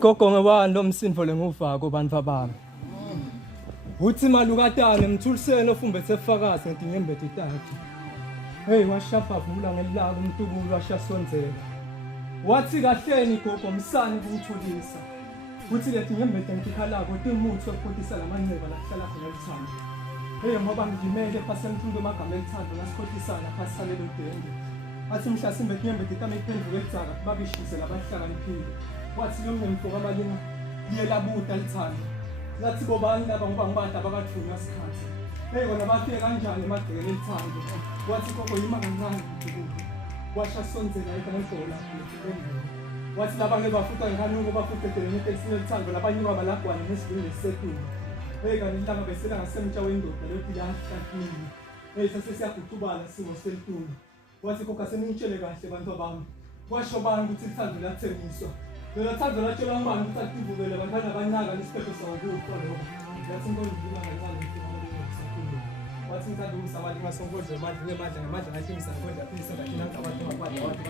Gogo ngewani lo msindvo lenguvako bantfu abami. Uthi malukatane mthuliseni ofumbethe efakazi ngetinyembeti takhe. Hey washaphavula ngelilaka umntukulu washasonzela. Wathi kahleni gogo msani kumthulisa. Uthi letinyembeti ngikhalako timuthi wokuphuthisa lamanceba lahlala khona elithando. Hey ngoba ngimele phasemfundo magama elithando lasikhotisana phasalelo denge. Athi mhla simbe tinyembeti tami iphendvuke elitsaka babishise labahlakaniphile. Wathi lo mfoko abalinga liyelabuta lithando. Lathi bobani laba ngoba ngibada abakathunywa isikhathi. Hey kona bafike kanjani emagcekeni elithando. Wathi gogo yima kancane ukuthi washasonzela ekanqola lapho. Wathi laba ngebafutha ngikhanuko bafuthethe ngetekisini elithando labanye babalagwana nesibindi sesetulu. Hey kanti laba besela ngasemtsha wendoda lokuthi yahlakini. Hey sase siyaguqubala simo selitulu. Wathi gogo aseningitshele kahle bantu bami. Washo bani ukuthi ithando lathengiswa. Lelo thando latshela ngibani ukuthi ativukele bantwana abanyaka lesiphetho sakuqo lo. Yathi ngolivula kancane ngifuna wathi ngithanda ukusabali ngasonkodle manje ngemandla ngamandla ngathi ngisakodla phisa ngathi nangabantu abadala wathi